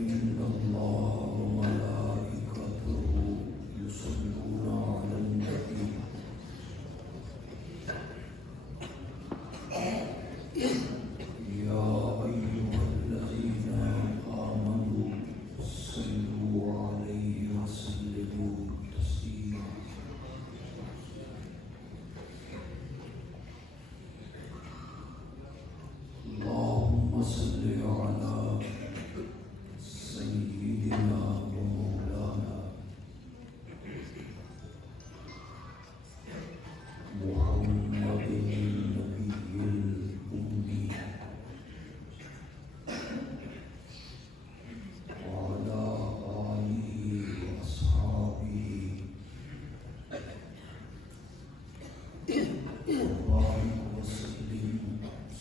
إن الله وملائكته يصلون على النبي يا أيها الذين آمنوا صلوا عليه وسلموا تسليما اللهم صل على سيدنا ومولانا محمد النبي الأمي وعلى آله وأصحابه وبارك وسلم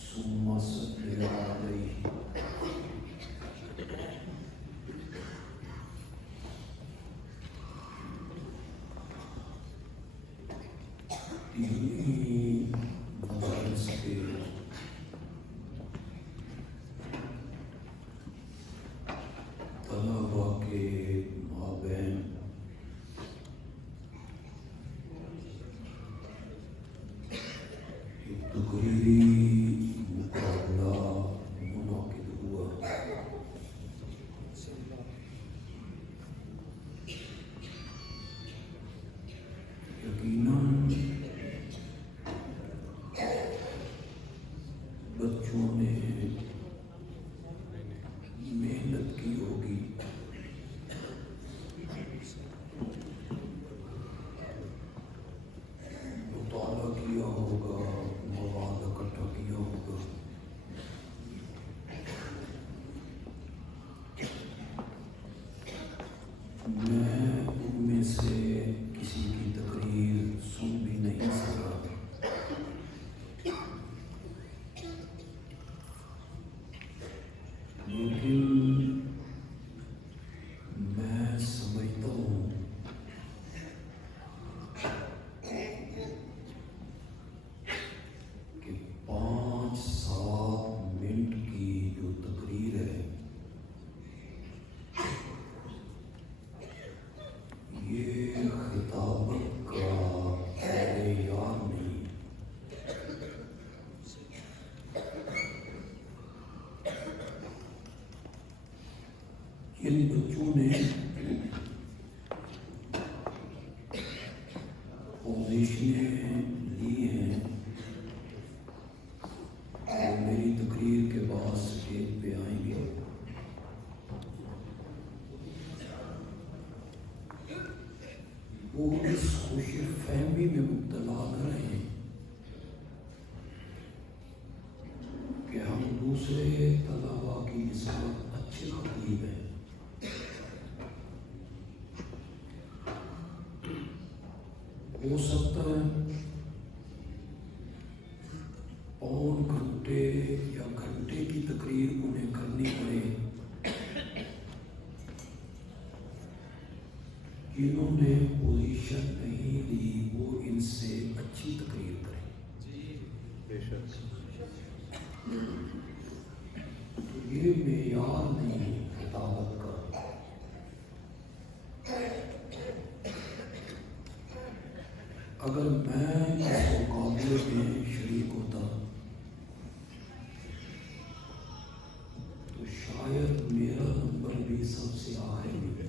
ثم صل عليه دینی مدارس کے طلبا کے مابین ایک تقریری مقابلہ منعقد ہوا. یقیناً بچوں نے محنت کی ہوگی، مطالعہ کیا ہوگا، مواد اکٹھا کیا ہوگا. میں ان میں سے کسی کی تقریر سن بھی نہیں سکا، لیکن میں سمجھتا ہوں کہ 5-7 منٹ کی جو تقریر ہے یہ خطابت کا معیار نہیں. ان بچوں نے پوزیشنیں لی ہیں اور میری تقریر کے بعد اسٹیج پہ آئیں گے. وہ اس خوش فہمی میں مبتلا نہ رہے کہ ہم دوسرے طلبا کی نسبت اچھے خطیب ہیں. ہو سکتا ہے 5 گھنٹے یا گھنٹے کی تقریر انہیں کرنی پڑے. جنہوں نے پوزیشن نہیں لی وہ ان سے اچھی تقریر کریں. یہ معیار نہیں خطابت کا. اگر میں اس مقابلے میں شریک ہوتا تو شاید میرا نمبر بھی سب سے آخر ملے.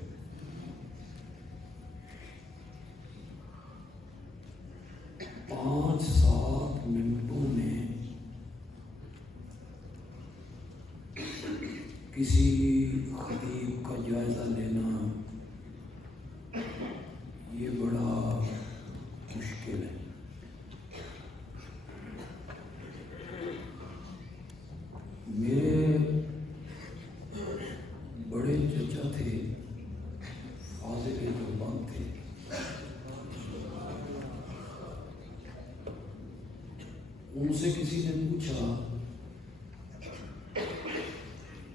پانچ 7 منٹوں میں کسی خطیب کا جائزہ لینا یہ بڑا مشکل ہے. میرے بڑے چچا تھے، فاضل دیوبند تھے. ان سے کسی نے پوچھا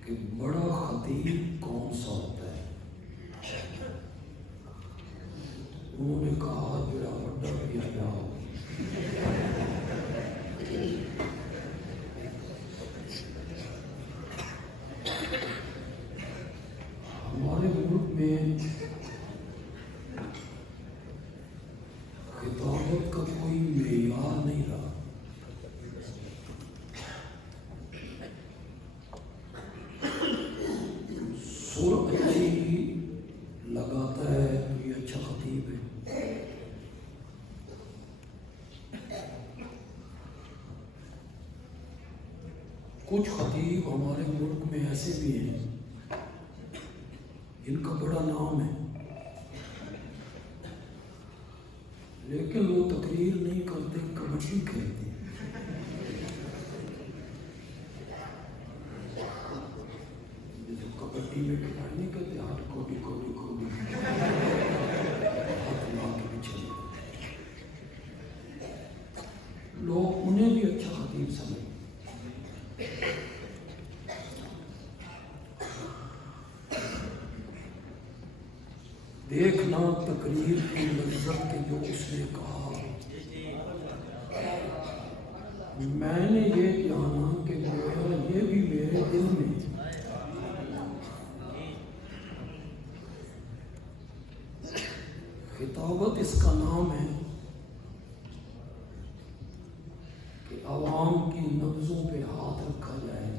کہ بڑا خطیب کون سا ہوتا ہے؟ انہوں نے کہا جڑا بڑا بھی آیا ہو. ہمارے ملک میں خطابت کا کوئی معیار نہیں رہا. سر اچھی لگاتا ہے تو یہ اچھا خطیب ہے. کچھ خطیب ہمارے ملک میں ایسے بھی ہیں ان کا بڑا نام ہے، لیکن وہ تقریر نہیں کرتے، کبڈی کھیلتے. جیسے کبڈی میں کھلاڑی کہتے ہاتھ کوبی کوبی کوبی ہاتھ لا کے پیچھے لوگ انہیں بھی اچھا خطیب سمجھتے. دیکھنا تقریر کی لذت کے جو اس نے کہا، میں نے یہ جانا کہ گویا یہ بھی میرے دل میں. خطابت اس کا نام ہے کہ عوام کی نبضوں پہ ہاتھ رکھا جائے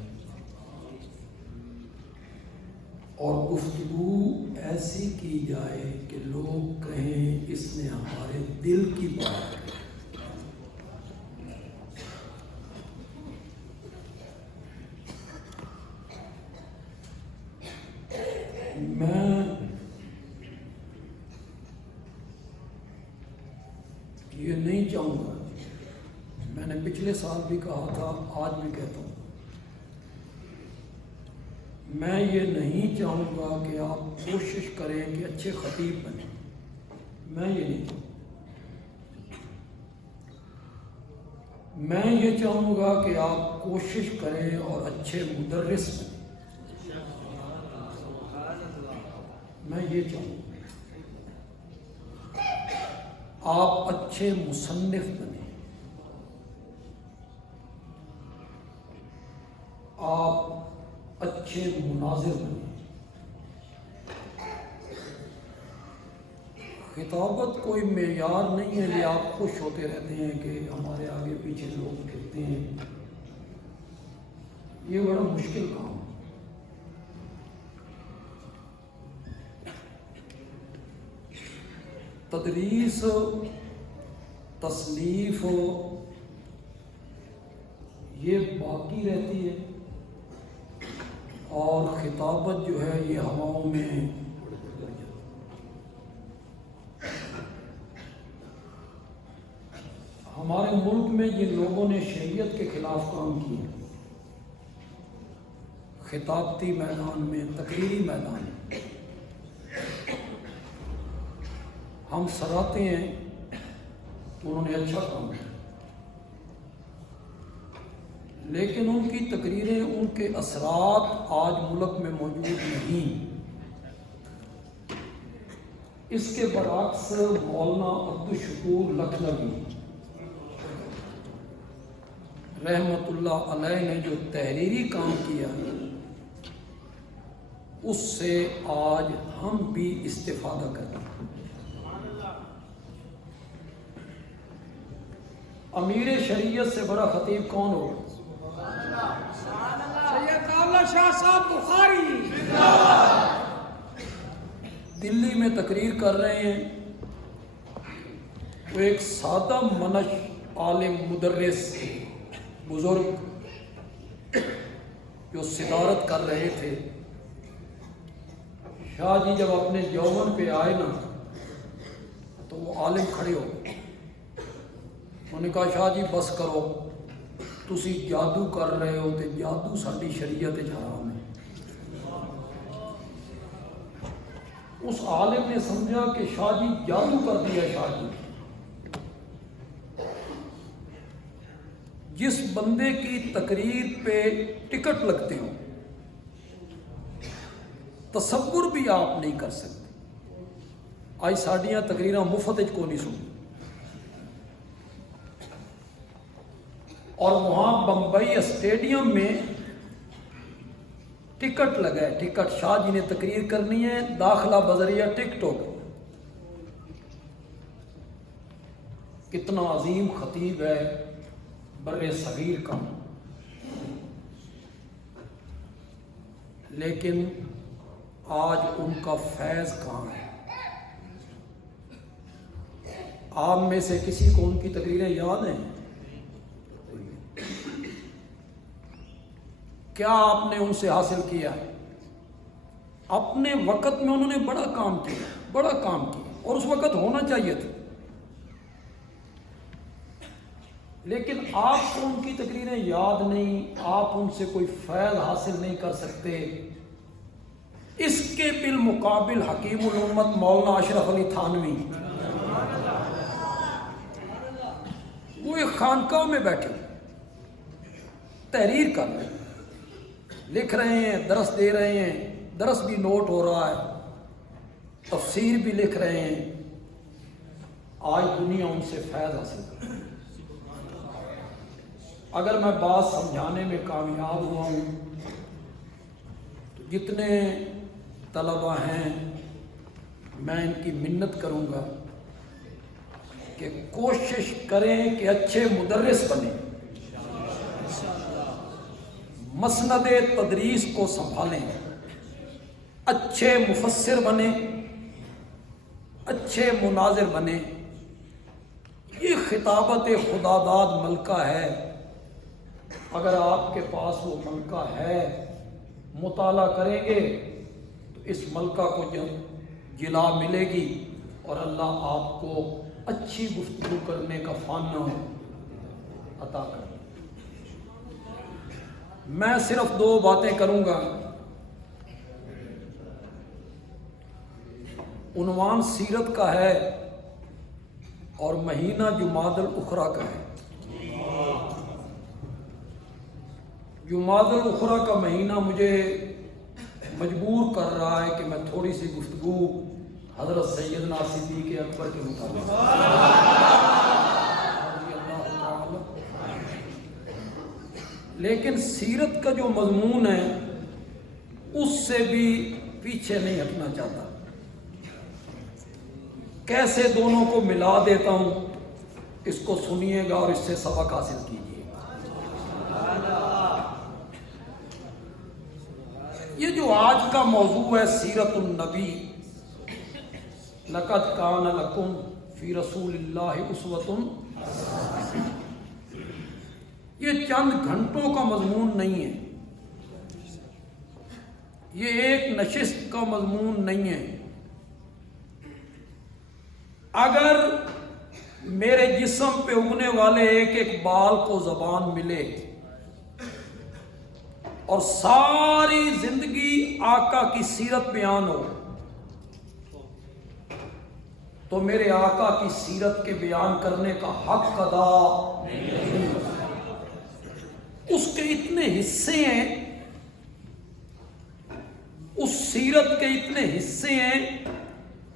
اور گفتگو ایسی کی جائے کہ لوگ کہیں اس نے ہمارے دل کی بات کی. میں یہ نہیں چاہوں گا، میں نے پچھلے سال بھی کہا تھا، آج بھی کہتا ہوں، میں یہ نہیں چاہوں گا کہ آپ کوشش کریں کہ اچھے خطیب بنیں. میں یہ نہیں چاہوں. میں یہ چاہوں گا کہ آپ کوشش کریں اور اچھے مدرس بنیں. میں یہ چاہوں گا آپ اچھے مصنف بنیں، آپ اچھے مناظر بنیں. خطابت کوئی معیار نہیں ہے کہ آپ خوش ہوتے رہتے ہیں کہ ہمارے آگے پیچھے لوگ پھرتے ہیں. یہ بڑا مشکل کام ہے. تدریس، تصنیف یہ باقی رہتی ہے اور خطابت جو ہے یہ ہواؤں میں. ہمارے ملک میں جن لوگوں نے شریعت کے خلاف کام کیا، خطابتی میدان میں، تقریری میدان میں، ہم سراہتے ہیں کہ انہوں نے اچھا کام کیا، لیکن ان کی تقریریں، ان کے اثرات آج ملک میں موجود نہیں. اس کے برعکس مولانا عبدالشکور لکھنوی رحمت اللہ علیہ نے جو تحریری کام کیا اس سے آج ہم بھی استفادہ کرتے ہیں. امیر شریعت سے بڑا خطیب کون ہوگا؟ سید اعلی شاہ صاحب بخاری دلی میں تقریر کر رہے ہیں، وہ ایک سادہ منش عالم مدرس بزرگ جو صدارت کر رہے تھے. شاہ جی جب اپنے یومن پہ آئے نا تو وہ عالم کھڑے ہو گئے. انہوں نے کہا شاہ جی بس کرو، تسی جادو کر رہے ہو تے جادو ساری شریعت حرام ہے. اس عالم نے سمجھا کہ شاہ جی جادو کر دیا. شاہ جی جس بندے کی تقریر پہ ٹکٹ لگتے ہو تصور بھی آپ نہیں کر سکتے. آج ساڈیاں تقریراں مفت کو نہیں سن، اور وہاں بمبئی اسٹیڈیم میں ٹکٹ لگا ہے، ٹکٹ شاہ جی نے تقریر کرنی ہے، داخلہ بذریعہ ٹکٹ ہوگا. کتنا عظیم خطیب ہے بر صغیر کا، لیکن آج ان کا فیض کہاں ہے؟ آپ میں سے کسی کو ان کی تقریریں یاد ہیں؟ کیا آپ نے ان سے حاصل کیا؟ اپنے وقت میں انہوں نے بڑا کام کیا، بڑا کام کیا، اور اس وقت ہونا چاہیے تھا. لیکن آپ کو ان کی تقریریں یاد نہیں، آپ ان سے کوئی فیض حاصل نہیں کر سکتے. اس کے بالمقابل حکیم الامت مولانا اشرف علی تھانوی، وہ ایک خانقاہ میں بیٹھے تحریر کر رہے ہیں، لکھ رہے ہیں، درس دے رہے ہیں، درس بھی نوٹ ہو رہا ہے، تفسیر بھی لکھ رہے ہیں. آج دنیا ان سے فیض حاصل کر رہی ہے. اگر میں بات سمجھانے میں کامیاب ہوا ہوں تو جتنے طلبہ ہیں میں ان کی منت کروں گا کہ کوشش کریں کہ اچھے مدرس بنیں، مسند تدریس کو سنبھالیں، اچھے مفسر بنیں، اچھے مناظر بنیں. یہ خطابت خداداد ملکہ ہے. اگر آپ کے پاس وہ ملکہ ہے، مطالعہ کریں گے تو اس ملکہ کو جلا ملے گی، اور اللہ آپ کو اچھی گفتگو کرنے کا فن عطا کرے. میں صرف 2 باتیں کروں گا. عنوان سیرت کا ہے اور مہینہ جمادی الاخری کا ہے. جمادی الاخری کا مہینہ مجھے مجبور کر رہا ہے کہ میں تھوڑی سی گفتگو حضرت سیدنا صدیق اکبر کے مطابق. لیکن سیرت کا جو مضمون ہے اس سے بھی پیچھے نہیں ہٹنا چاہتا. کیسے دونوں کو ملا دیتا ہوں، اس کو سنیے گا اور اس سے سبق حاصل کیجیے. یہ جو آج کا موضوع ہے سیرت النبی، لقد کان لکم فی رسول اللہ اسوۃ، یہ چند گھنٹوں کا مضمون نہیں ہے، یہ ایک نشست کا مضمون نہیں ہے. اگر میرے جسم پہ اگنے والے ایک ایک بال کو زبان ملے اور ساری زندگی آقا کی سیرت بیان ہو تو میرے آقا کی سیرت کے بیان کرنے کا حق ادا نہیں. اس کے اتنے حصے ہیں، اس سیرت کے اتنے حصے ہیں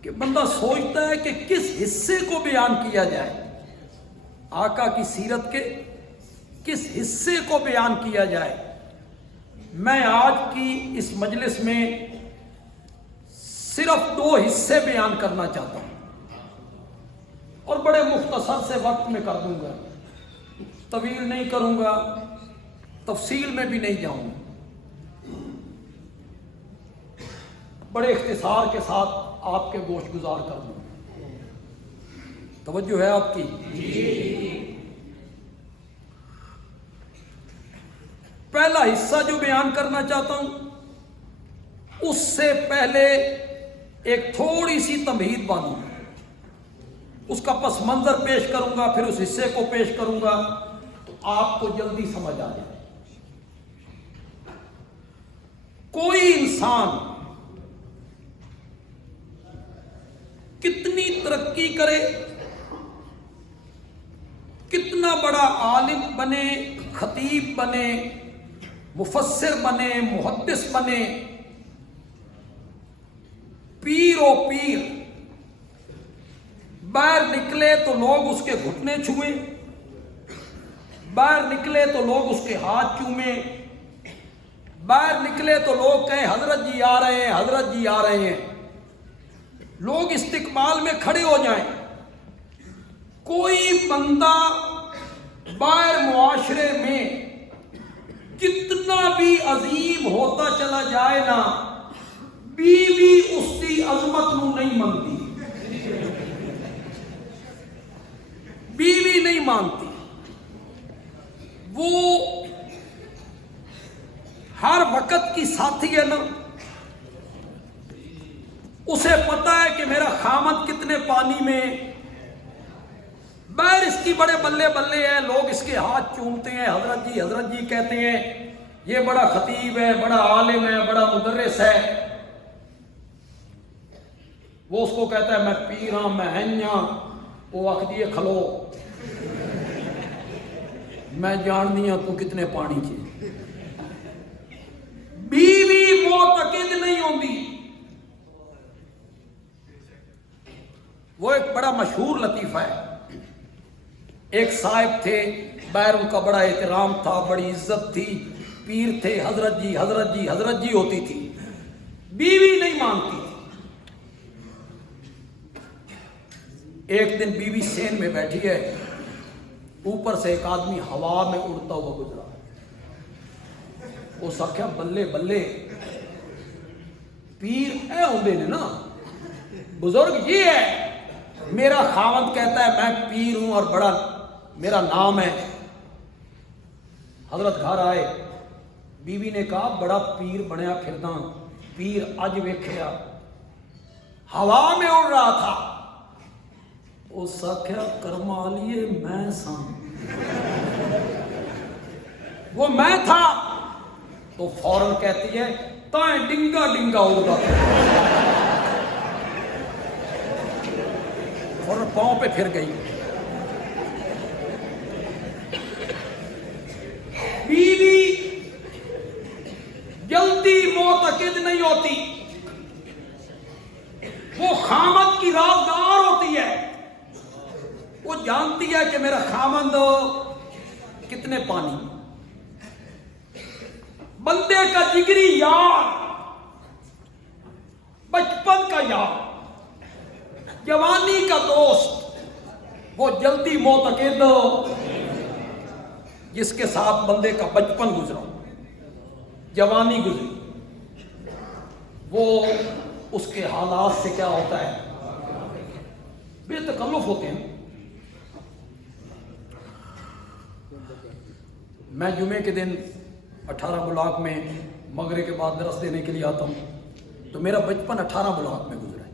کہ بندہ سوچتا ہے کہ کس حصے کو بیان کیا جائے. آقا کی سیرت کے کس حصے کو بیان کیا جائے. میں آج کی اس مجلس میں صرف 2 حصے بیان کرنا چاہتا ہوں اور بڑے مختصر سے وقت میں کر دوں گا، طویل نہیں کروں گا، تفصیل میں بھی نہیں جاؤں گا، بڑے اختصار کے ساتھ آپ کے گوش گزار کر دوں. توجہ ہے آپ کی؟ پہلا حصہ جو بیان کرنا چاہتا ہوں اس سے پہلے ایک تھوڑی سی تمہید باندھوں، اس کا پس منظر پیش کروں گا، پھر اس حصے کو پیش کروں گا تو آپ کو جلدی سمجھ آ جائے. کوئی انسان کتنی ترقی کرے، کتنا بڑا عالم بنے، خطیب بنے، مفسر بنے، محدث بنے، پیر و پیر، باہر نکلے تو لوگ اس کے گھٹنے چھوئیں، باہر نکلے تو لوگ اس کے ہاتھ چومیں، باہر نکلے تو لوگ کہیں حضرت جی آ رہے ہیں، حضرت جی آ رہے ہیں، لوگ استقبال میں کھڑے ہو جائیں. کوئی بندہ باہر معاشرے میں کتنا بھی عظیم ہوتا چلا جائے نا، بیوی اس کی عظمت نو نہیں مانتی، بیوی نہیں مانتی. وہ ہر وقت کی ساتھی ہے نا، اسے پتا ہے کہ میرا خامد کتنے پانی میں. باہر اس کی بڑے بلے بلے ہیں، لوگ اس کے ہاتھ چومتے ہیں، حضرت جی کہتے ہیں، یہ بڑا خطیب ہے، بڑا عالم ہے، بڑا مدرس ہے. وہ اس کو کہتا ہے میں پیر ہاں، میں ہنیاں. وہ آخدی ہے کھلو، میں جان دیا تو کتنے پانی چ. بیوی معتقد نہیں ہوتی. وہ ایک بڑا مشہور لطیفہ ہے. ایک صاحب تھے، باہر ان کا بڑا احترام تھا، بڑی عزت تھی، پیر تھے، حضرت جی حضرت جی حضرت جی ہوتی تھی، بیوی نہیں مانتی تھی. ایک دن بیوی سین میں بیٹھی ہے، اوپر سے ایک آدمی ہوا میں اڑتا ہوا گزرا. اس آخیا بلے بلے، پیر اے ہوندے نے نا، بزرگ یہ ہے. میرا خاوند کہتا ہے میں پیر ہوں اور بڑا میرا نام ہے. حضرت گھر آئے، بیوی نے کہا بڑا پیر بنیا پھردا، پیر اج ویکھیا ہوا میں اڑ رہا تھا. اس آخیا کرما لیے میں سا، وہ میں تھا. تو فوراً کہتی ہے تائیں ڈنگا ڈنگا اڑتا تھا. فوراً پاؤں پہ پھر گئی. بیوی جلدی معتقد نہیں ہوتی، وہ خامد کی رازدار ہوتی ہے. وہ جانتی ہے کہ میرا خامد کتنے پانی. بندے کا جگری یار، بچپن کا یار، جوانی کا دوست، وہ جلدی معتقد جس کے ساتھ بندے کا بچپن گزرا، جوانی گزری، وہ اس کے حالات سے کیا ہوتا ہے، بے تکلف ہوتے ہیں. میں جمعے کے دن 18 بلاک میں مغرب کے بعد درس دینے کے لیے آتا ہوں، تو میرا بچپن 18 بلاک میں گزرا ہے.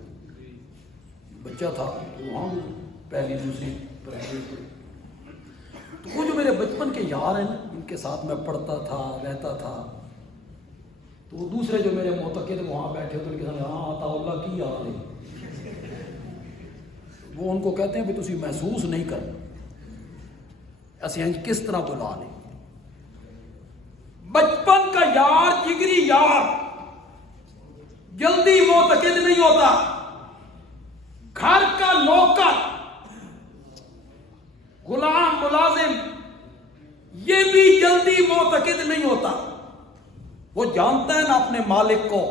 بچہ تھا وہاں پہلی دوسری پرائمری. تو وہ جو میرے بچپن کے یار ہیں ان کے ساتھ میں پڑھتا تھا رہتا تھا، تو وہ دوسرے جو میرے معتقد وہاں بیٹھے تو ان کے ساتھ ہاں عطا اللہ کی یار ہے. وہ ان کو کہتے ہیں بھی تسی محسوس نہیں کرنا، اسی کس طرح بلا لیں. بچپن کا یار، جگری یار، جلدی معتقد نہیں ہوتا. گھر کا نوکر، غلام، ملازم، یہ بھی جلدی معتقد نہیں ہوتا. وہ جانتا ہے نا اپنے مالک کو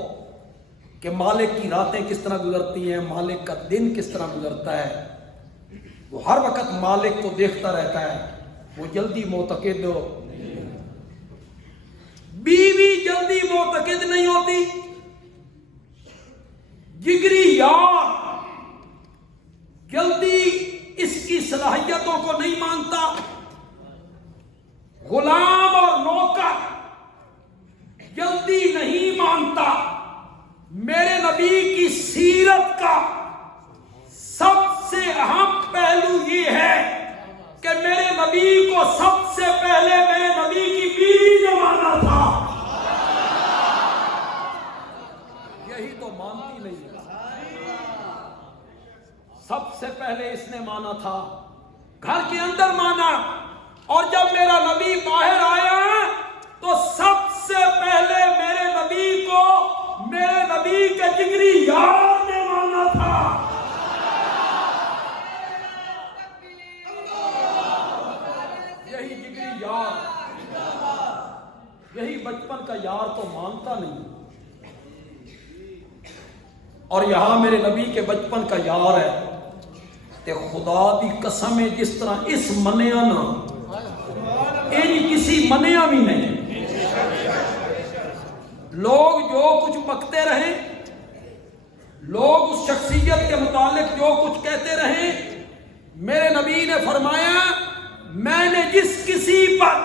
کہ مالک کی راتیں کس طرح گزرتی ہیں، مالک کا دن کس طرح گزرتا ہے. وہ ہر وقت مالک کو دیکھتا رہتا ہے. وہ جلدی معتقد. بیوی جلدی معتقد نہیں ہوتی. جگری یار جلدی اس کی صلاحیتوں کو نہیں مانتا. غلام اور نوکر جلدی نہیں مانتا. میرے نبی کی سیرت کا سب سے اہم پہلو یہ ہے کہ میرے نبی کو سب سے پہلے میرے نبی کی بیوی نے مانا تھا. یہی تو مانتی نہیں ہے. سب سے پہلے اس نے مانا تھا، گھر کے اندر مانا. اور جب میرا نبی باہر آیا تو سب سے پہلے میرے نبی کو میرے نبی کے جگری یار نے مانا تھا. یہی جگری یار، یہی بچپن کا یار تو اور یہاں میرے نبی کے بچپن کا یار ہے تے خدا دی قسم ہے جس طرح اس منیا نا این کسی منیا بھی نہیں. لوگ جو کچھ بکتے رہیں, لوگ اس شخصیت کے متعلق جو کچھ کہتے رہیں, میرے نبی نے فرمایا میں نے جس کسی پر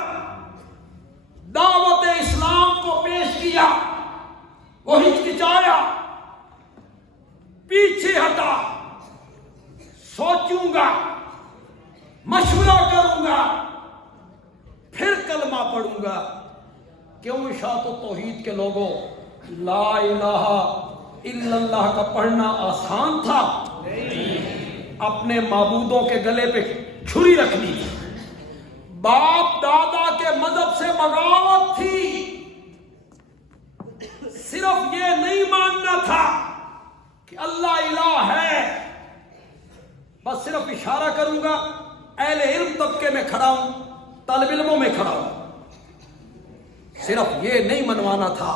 دعوت اسلام کو پیش کیا وہ ہچکچایا, پیچھے ہٹا, سوچوں گا, مشورہ کروں گا, پھر کلمہ پڑھوں گا. کیوں اشاعت و توحید کے لوگوں, لا الہ الا اللہ کا پڑھنا آسان تھا؟ اپنے معبودوں کے گلے پہ چھری رکھنی تھی. باپ دادا کے مذہب سے بغاوت تھی. صرف یہ نہیں ماننا تھا کہ اللہ الہ ہے, بس صرف اشارہ کروں گا. اہل علم طبقے میں کھڑا ہوں, طالب علموں میں کھڑا ہوں. صرف یہ نہیں منوانا تھا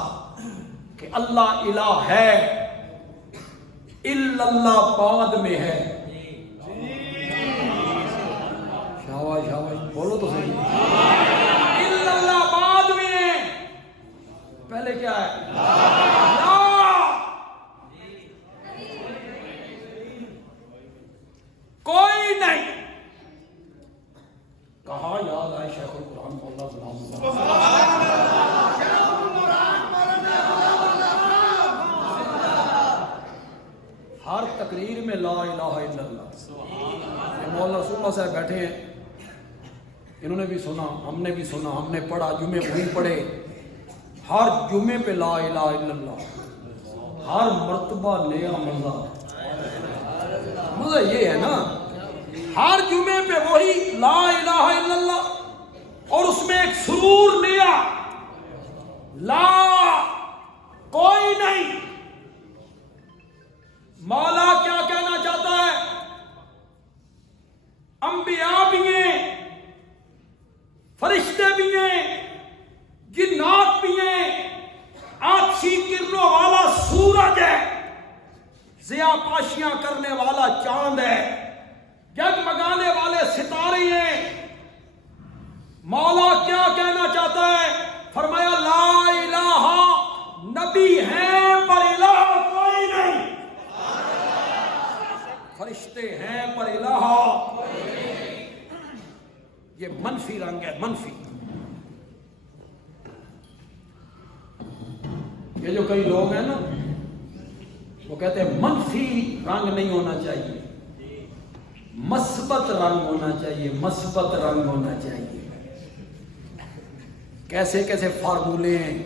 کہ اللہ الہ ہے, الا اللہ بعد میں ہے. شاباش شاباش, بولو تو صحیح. الا اللہ بعد میں, پہلے کیا ہے؟ لا. کوئی نہیں. کہاں یاد آئے شیخ القرآن کو اللہ ہر تقریر میں لا الہ الا اللہ. مولانا رسول اللہ صاحب بیٹھے ہیں, انہوں نے بھی سنا, ہم نے بھی سنا, ہم نے پڑھا, جمعے وہی پڑھے. ہر جمعے پہ لا الہ الا اللہ, ہر مرتبہ نیا مزہ. مزہ یہ ہے نا, ہر جمعے پہ وہی لا الہ الا اللہ, اور اس میں ایک سرور نیا. لا کوئی نہیں. مولا کیا کہنا چاہتا ہے؟ انبیاء بھی ہیں, فرشتے بھی ہیں, جنات بھی ہیں, آتشی کرنوں والا سورج ہے, ضیاء پاشیاں کرنے والا چاند ہے, جگمگانے والے ستارے ہیں. مولا کیا کہنا چاہتا ہے؟ فرمایا لا الہ, نبی ہیں پر الہ کوئی نہیں. فرشتے ہیں پر الہ. یہ منفی رنگ ہے, منفی. یہ جو کئی لوگ ہیں نا, وہ کہتے ہیں منفی رنگ نہیں ہونا چاہیے, مثبت رنگ ہونا چاہیے, مثبت رنگ ہونا چاہیے. کیسے کیسے فارمولے ہیں.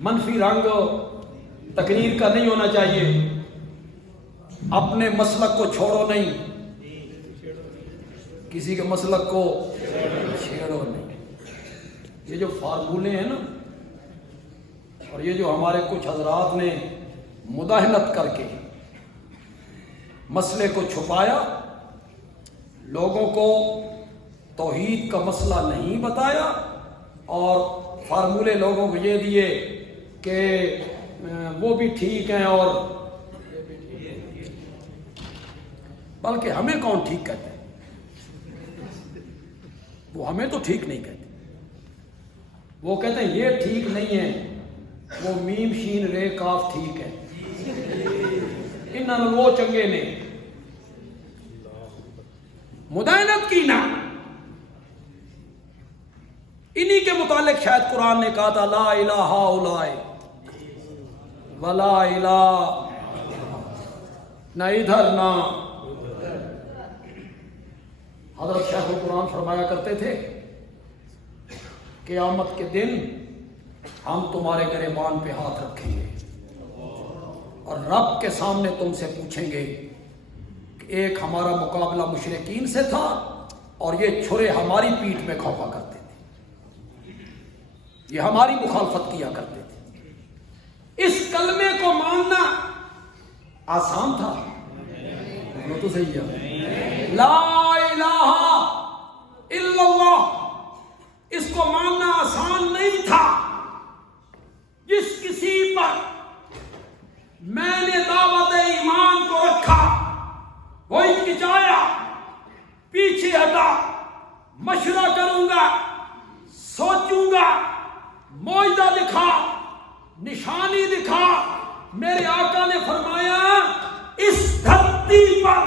منفی رنگ تقریر کا نہیں ہونا چاہیے. اپنے مسلک کو چھوڑو نہیں, کسی کے مسلک کو چھیڑو نہیں. یہ جو فارمولے ہیں نا, اور یہ جو ہمارے کچھ حضرات نے مداہنت کر کے مسئلے کو چھپایا, لوگوں کو توحید کا مسئلہ نہیں بتایا, اور فارمولے لوگوں کو یہ دیے کہ وہ بھی ٹھیک ہیں, اور بلکہ ہمیں کون ٹھیک کہتے ہیں؟ وہ ہمیں تو ٹھیک نہیں کہتے. وہ کہتے ہیں یہ ٹھیک نہیں ہے, وہ میم شین رے کاف ٹھیک ہے, انہوں نے وہ چنگے نے. مداہنت کی نا. انہی کے متعلق شاید قرآن نے کہا تھا لا الہ اولائے ولا الہ, نہ ادھر نہ. حضرت شیخ القرآن فرمایا کرتے تھے قیامت کے دن ہم تمہارے گریبان پہ ہاتھ رکھیں گے اور رب کے سامنے تم سے پوچھیں گے کہ ایک ہمارا مقابلہ مشرکین سے تھا اور یہ چھرے ہماری پیٹھ میں کھوپا کرتے تھے, یہ ہماری مخالفت کیا کرتے تھے. اس کلمے کو ماننا آسان تھا؟ تو صحیح ہے. لا الہ الا اللہ, اس کو ماننا آسان نہیں تھا. جس کسی پر میں نے دعوت ایمان کو رکھا، وہ ہچکچایا، پیچھے ہٹا، مشورہ کروں گا، سوچوں گا، معجزہ دکھا، نشانی دکھا۔ میرے آقا نے فرمایا اس دھرتی پر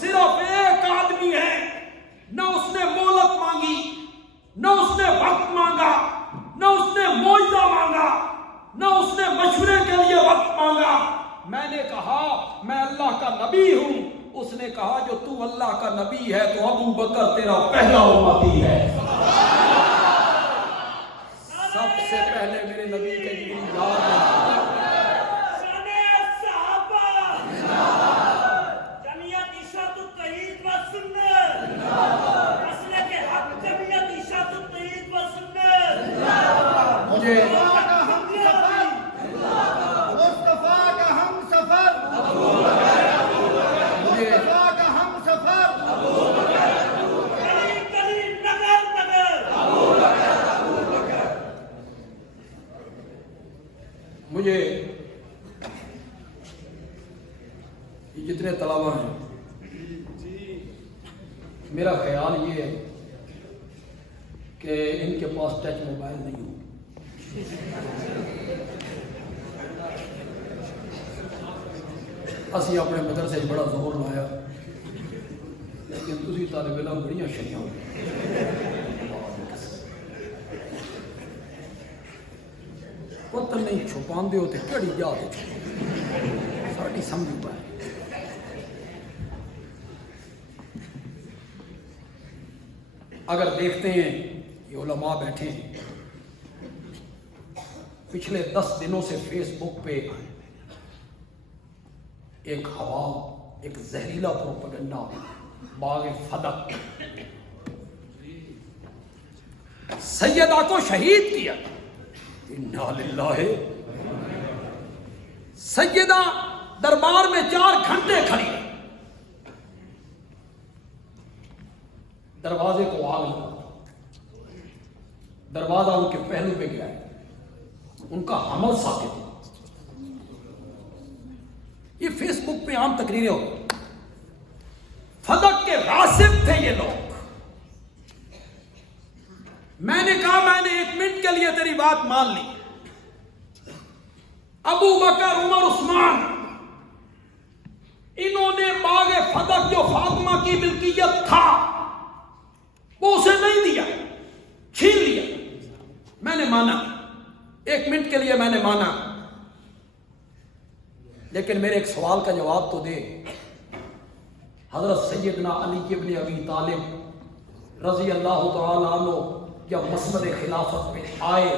صرف ایک آدمی ہے، نہ اس نے مہلت مانگی، نہ اس نے وقت مانگا، نہ اس نے معجزہ مانگا، نہ اس نے مشورے کے لیے وقت مانگا۔ میں نے کہا میں اللہ کا نبی ہوں، اس نے کہا جو تو اللہ کا نبی ہے تو ابو بکر تیرا پہلا امتی ہے۔ سب سے پہلے میرے نبی کے جبریل یاد ہے۔ مجھے یہ جتنے طلباء ہیں، میرا خیال یہ ہے کہ ان کے پاس ٹچ موبائل نہیں ہو۔ اسی اپنے مدرسے بڑا زور لایا، لیکن تسی طالب علم بڑیاں شریاں ہو۔ پتہ نہیں چھپان دے ہوتے کیڑی یاد ہے ساڑی سمجھ پائے۔ اگر دیکھتے ہیں یہ علماء بیٹھے ہیں، پچھلے 10 دنوں سے فیس بک پہ ایک ہوا، ایک زہریلا پروپیگنڈا، باغ فدق، سیدہ کو شہید کیا، انا للہ۔ سیدہ دربار میں 4 گھنٹے کھڑی، دروازے کو آگ لگا، دروازہ ان کے پہلو پہ گیا ہے، ان کا حمل ساکت ہے۔ یہ فیس بک پہ عام تقریریں ہو، فدق کے غاصب تھے یہ لوگ۔ میں نے کہا میں نے 1 منٹ کے لیے تیری بات مان لی۔ ابو بکر، عمر، عثمان، انہوں نے باغ فدق جو فاطمہ کی ملکیت تھا وہ اسے نہیں دیا، چھین لیا۔ میں نے مانا، 1 منٹ کے لیے میں نے مانا، لیکن میرے ایک سوال کا جواب تو دے۔ حضرت سیدنا علی ابن ابی طالب رضی اللہ تعالیٰ عنہ جب مسند خلافت پہ آئے،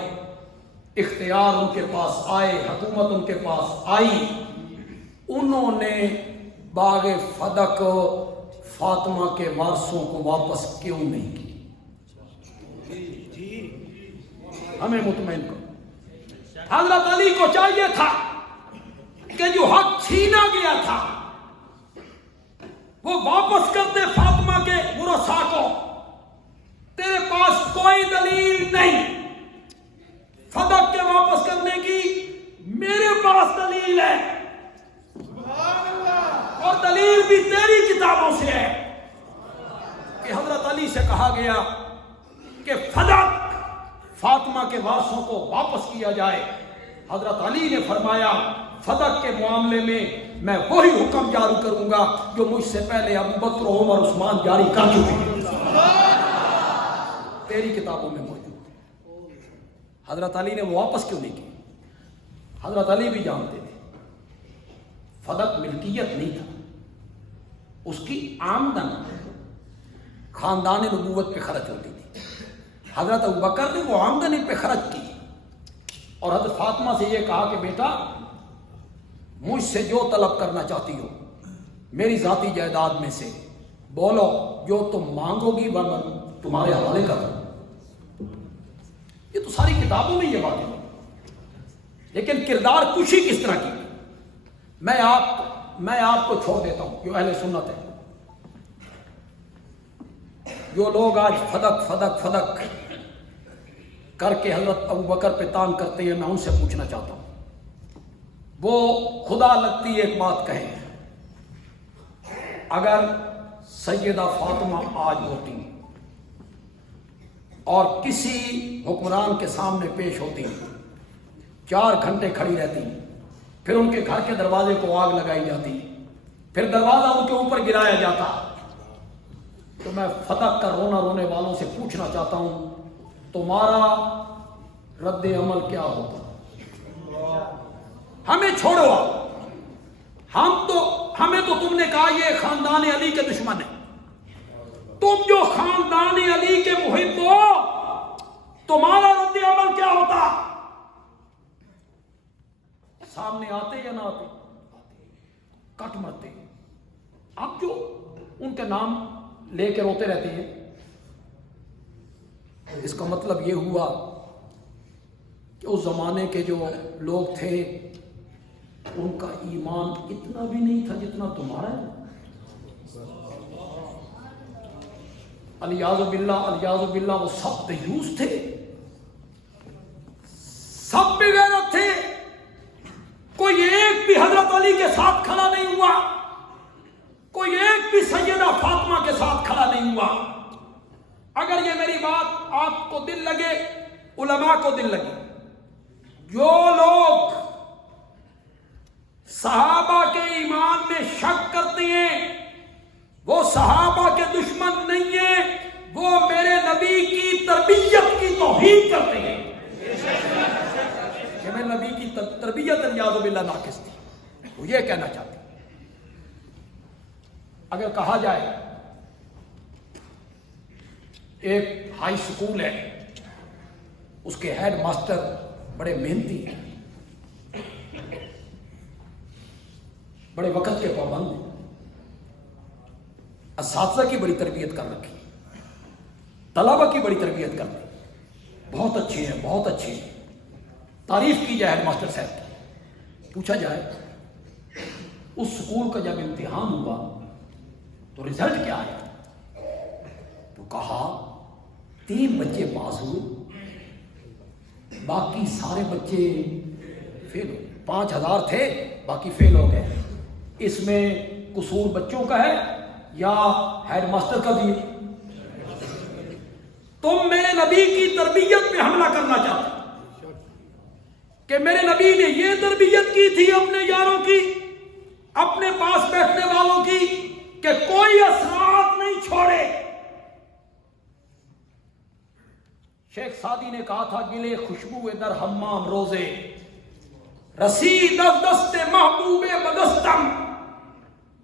اختیار ان کے پاس آئے، حکومت ان کے پاس آئی، انہوں نے باغ فدق فاطمہ کے وارثوں کو واپس کیوں نہیں کی؟ ہمیں مطمئن کرو۔ حضرت علی کو چاہیے تھا کہ جو حق چھینا گیا تھا وہ واپس کرتے فاطمہ کے ورثاء کو۔ تیرے پاس کوئی دلیل نہیں فدق کے واپس کرنے کی، میرے پاس دلیل ہے، اور دلیل بھی تیری کتابوں سے ہے کہ حضرت علی سے کہا گیا کہ فدق فاطمہ کے وارثوں کو واپس کیا جائے۔ حضرت علی نے فرمایا فدق کے معاملے میں وہی حکم جاری کروں گا جو مجھ سے پہلے ابو بکر، عمر، عثمان جاری کر چکے ہیں، تیری کتابوں میں موجود ہے۔ حضرت علی نے وہ واپس کیوں نہیں کی؟ حضرت علی بھی جانتے تھے فدق ملکیت نہیں تھا، اس کی آمدن خاندان نبوت پہ خرچ ہوتی تھی۔ حضرت ابوبکر نے وہ آمدن ان پہ خرچ کی، اور حضرت فاطمہ سے یہ کہا کہ بیٹا مجھ سے جو طلب کرنا چاہتی ہو میری ذاتی جائیداد میں سے بولو، جو تم مانگو گی وہ میں تمہارے حوالے کر دوں۔ یہ تو ساری کتابوں میں یہ بات ہے، لیکن کردار کشی کس طرح کی؟ میں آپ کو چھوڑ دیتا ہوں جو اہل سنت ہے۔ جو لوگ آج فدق کر کے حضرت ابوبکر پہ تان کرتے ہیں، میں ان سے پوچھنا چاہتا ہوں وہ خدا لگتی ایک بات کہے، اگر سیدہ فاطمہ آج ہوتی اور کسی حکمران کے سامنے پیش ہوتی، 4 گھنٹے کھڑی رہتی، پھر ان کے گھر کے دروازے کو آگ لگائی جاتی، پھر دروازہ ان کے اوپر گرایا جاتا، تو میں فتح کر رونے والوں سے پوچھنا چاہتا ہوں تمہارا رد عمل کیا ہوتا؟ ہمیں چھوڑو، ہمیں تو تم نے کہا یہ خاندان علی کے دشمن ہے، تم جو خاندان علی کے محب ہو تمہارا رد عمل کیا ہوتا؟ سامنے آتے یا نہ آتے؟ کٹ مرتے۔ اب جو ان کے نام لے کے روتے رہتے ہیں، اس کا مطلب یہ ہوا کہ اس زمانے کے جو لوگ تھے ان کا ایمان اتنا بھی نہیں تھا جتنا تمہارا ہے۔ الیاذ باللہ وہ سب دیوس تھے، سب بے غیرت تھے، کوئی ایک بھی حضرت علی کے ساتھ کھڑا نہیں ہوا، کوئی ایک بھی سیدہ فاطمہ کے ساتھ کھڑا نہیں ہوا۔ اگر یہ میری بات آپ کو دل لگے، علماء کو دل لگے، جو لوگ صحابہ کے ایمان میں شک کرتے ہیں وہ صحابہ کے دشمن نہیں ہیں، وہ میرے نبی کی تربیت کی توہین کرتے ہیں کہ میرے نبی کی تربیت الیاذ باللہ ناقص تھی، وہ یہ کہنا چاہتے ہیں۔ اگر کہا جائے ایک ہائی سکول ہے، اس کے ہیڈ ماسٹر بڑے محنتی ہیں، بڑے وقت کے پابند ہیں، اساتذہ کی بڑی تربیت کر رکھی، طلبہ کی بڑی تربیت کر رکھی، بہت اچھے ہیں، بہت اچھے ہیں، تعریف کی جائے ہیڈ ماسٹر صاحب کی۔ پوچھا جائے اس سکول کا جب امتحان ہوا تو رزلٹ کیا آیا؟ تو کہا 3 بچے پاس ہوئے، باقی سارے بچے فیل ہو، 5000 تھے باقی فیل ہو گئے۔ اس میں قصور بچوں کا ہے یا ہیڈ ماسٹر کا بھی؟ تم میرے نبی کی تربیت پہ حملہ کرنا چاہتے کہ میرے نبی نے یہ تربیت کی تھی اپنے یاروں کی، اپنے پاس بیٹھنے والوں کی، کہ کوئی اثرات نہیں چھوڑے۔ شیخ سعدی نے کہا تھا گلے خوشبو در حمام روزے، رسید از دست محبوب بدستم،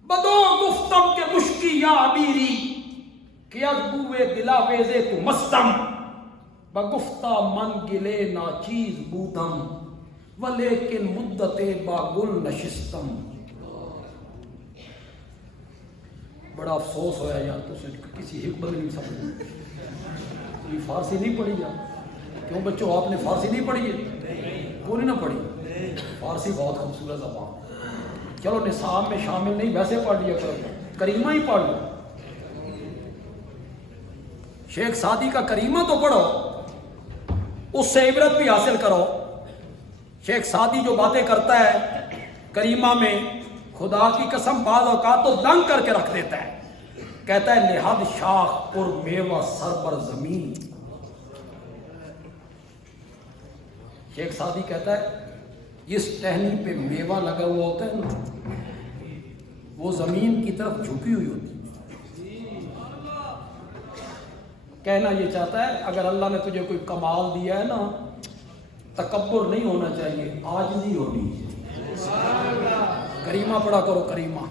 بدو گفتم کے مشکی یا عبیری، کہ از بوے دلاویزے تو مستم، بگفتہ من گلے ناچیز بودم، ولیکن مدت با گل نشستم۔ بڑا افسوس ہویا یار، تو کسی حکمت نہیں سمجھ، یہ فارسی نہیں پڑھی یار؟ کیوں بچوں آپ نے فارسی نہیں پڑھی ہے؟ کیوں نہیں نہ پڑھی؟ فارسی بہت خوبصورت زبان، چلو نصاب میں شامل نہیں، ویسے پڑھ لیا کرو، کریمہ ہی پڑھ لو، شیخ سعدی کا کریمہ تو پڑھو، اس سے عبرت بھی حاصل کرو۔ شیخ سعدی جو باتیں کرتا ہے کریمہ میں، خدا کی قسم بعض اوقات تو دنگ کر کے رکھ دیتا ہے۔ کہتا ہے نہاد شاخ پر میوہ سر بر زمین، شیخ سعدی کہتا ہے اس ٹہنی پہ میوہ لگا ہوا ہوتا ہے نا، وہ زمین کی طرف جھکی ہوئی ہوتی ہے۔ کہنا یہ چاہتا ہے اگر اللہ نے تجھے کوئی کمال دیا ہے نا، تکبر نہیں ہونا چاہیے، عاجزی ہونی چاہیے۔ کریمہ پڑھا کرو کریمہ،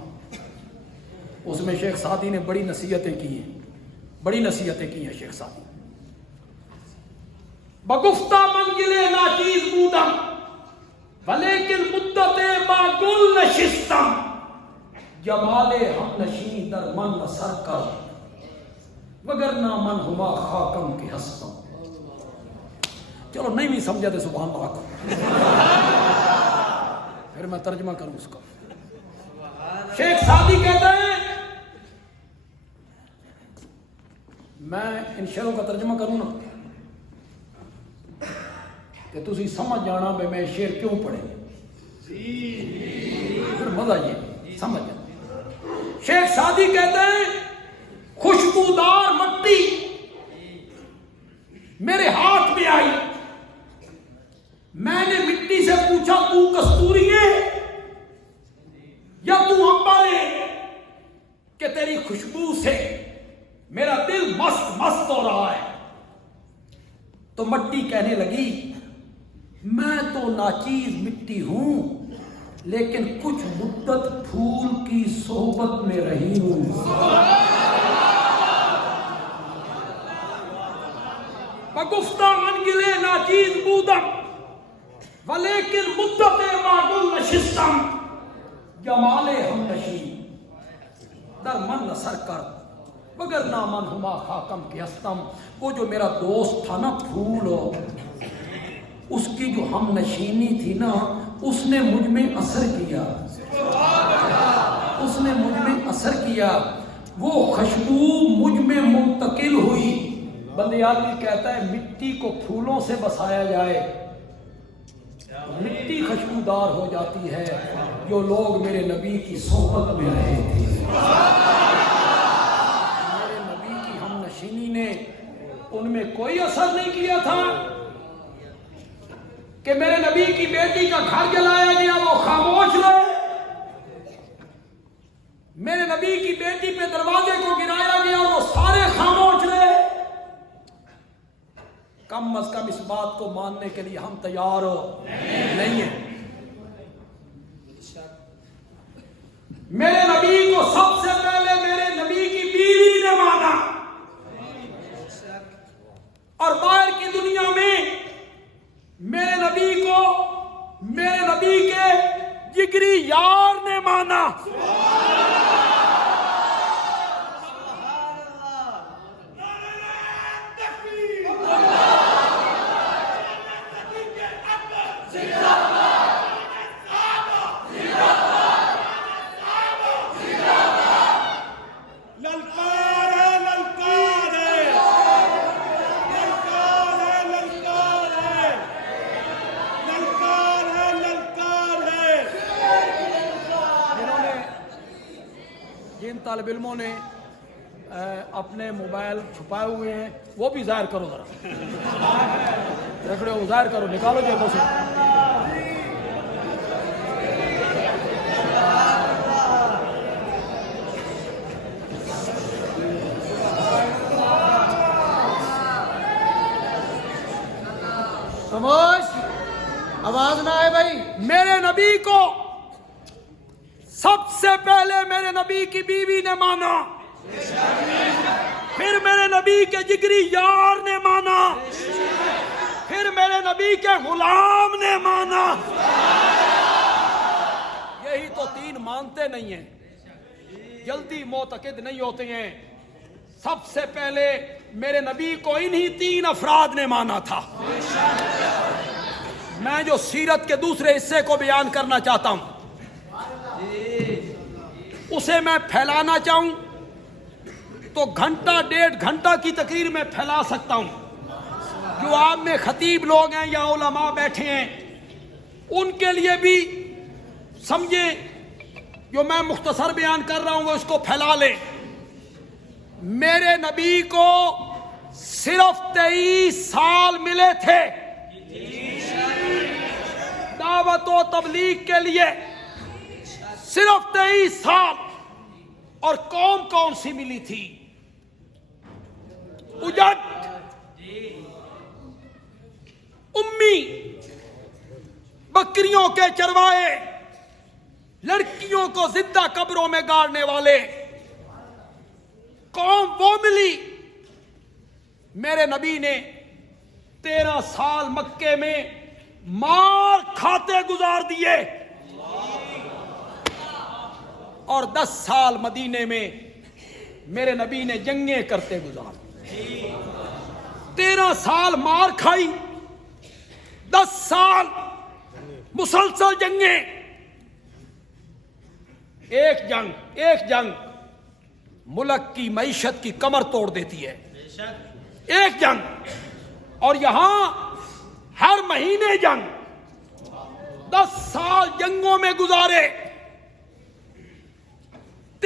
اس میں شیخ سعدی نے بڑی نصیحتیں کی ہیں، بڑی نصیحتیں کی ہیں شیخ سعدی۔ بگفتہ من گلے ناچیز بودم، ولیکن مدت با گل نشستم، جمال ہم نشین در من نسر کر، وگرنہ من ہما خاکم کے ہستم۔ چلو نہیں بھی سمجھا تو سبحان اللہ کو، پھر میں ترجمہ کروں اس کا۔ شیخ سعدی کہتا ہے، میں ان شعروں کا ترجمہ کروں نا کہ تسی سمجھ جانا بے میں شعر کیوں پڑھے۔ لفظ آئیے سمجھ جائیں۔ شیخ سعدی کہتے ہیں خوشبودار مٹی میرے ہاتھ میں آئی، میں نے مٹی سے پوچھا تو کستوری ہے یا تو عنبر ہے کہ تیری خوشبو سے میرا دل مست مست ہو رہا ہے؟ تو مٹی کہنے لگی میں تو ناچیز مٹی ہوں لیکن کچھ مدت پھول کی صحبت میں رہی ہوں۔ بگفتہ من گلے ناچیز بودم ولیکن مدت معقول نشستم جمال ہم نشین در من نصر کر مگر نامن ہما خاکم کی ہستم۔ وہ جو میرا دوست تھا نا پھول، اس کی جو ہم نشینی تھی نا، اس نے مجھ میں اثر کیا، اس نے مجھ میں اثر کیا، وہ خوشبو مجھ میں منتقل ہوئی۔ بندیالوی کہتا ہے مٹی کو پھولوں سے بسایا جائے، مٹی خوشبودار ہو جاتی ہے۔ جو لوگ میرے نبی کی صحبت میں رہے تھے، میرے نبی کی ہم نشینی نے ان میں کوئی اثر نہیں کیا تھا کہ میرے نبی کی بیٹی کا گھر جلایا گیا وہ خاموش رہے، میرے نبی کی بیٹی پہ دروازے کو گرایا گیا وہ سارے خاموش رہے۔ کم از کم اس بات کو ماننے کے لیے ہم تیار نہیں ہیں۔ میرے نبی کو سب سے پہلے میرے نبی کی بیوی نے مانا، اور باہر کی دنیا میں میرے نبی کو میرے نبی کے جگری یار نے مانا۔ جن طالب علموں نے اپنے موبائل چھپائے ہوئے ہیں وہ بھی ظاہر کرو، ذرا رکھڑے ہو ظاہر کرو، نکالو جیبوں سے۔ خاموش، آواز نہ آئے بھائی۔ میرے نبی کو سب سے پہلے میرے نبی کی بیوی نے مانا، پھر میرے نبی کے جگری یار نے مانا، پھر میرے نبی کے غلام نے مانا۔ یہی تو تین مانتے نہیں ہیں، جلدی معتقد نہیں ہوتے ہیں۔ سب سے پہلے میرے نبی کو انہی تین افراد نے مانا تھا۔ میں جو سیرت کے دوسرے حصے کو بیان کرنا چاہتا ہوں اسے میں پھیلانا چاہوں تو گھنٹہ ڈیڑھ گھنٹہ کی تقریر میں پھیلا سکتا ہوں۔ جو آپ میں خطیب لوگ ہیں یا علماء بیٹھے ہیں ان کے لیے بھی سمجھیں جو میں مختصر بیان کر رہا ہوں وہ اس کو پھیلا لیں۔ میرے نبی کو صرف 23 سال ملے تھے دعوت و تبلیغ کے لیے، صرف 23 سال۔ اور قوم کون سی ملی تھی؟ اجٹ، امی، بکریوں کے چروائے، لڑکیوں کو زندہ قبروں میں گاڑنے والے، قوم وہ ملی۔ میرے نبی نے 13 سال مکے میں مار کھاتے گزار دیے اور 10 سال مدینے میں میرے نبی نے جنگیں کرتے گزار دی۔ 13 سال مار کھائی، 10 سال مسلسل جنگیں۔ ایک جنگ ملک کی معیشت کی کمر توڑ دیتی ہے، ایک جنگ، اور یہاں ہر مہینے جنگ، 10 سال جنگوں میں گزارے۔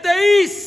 23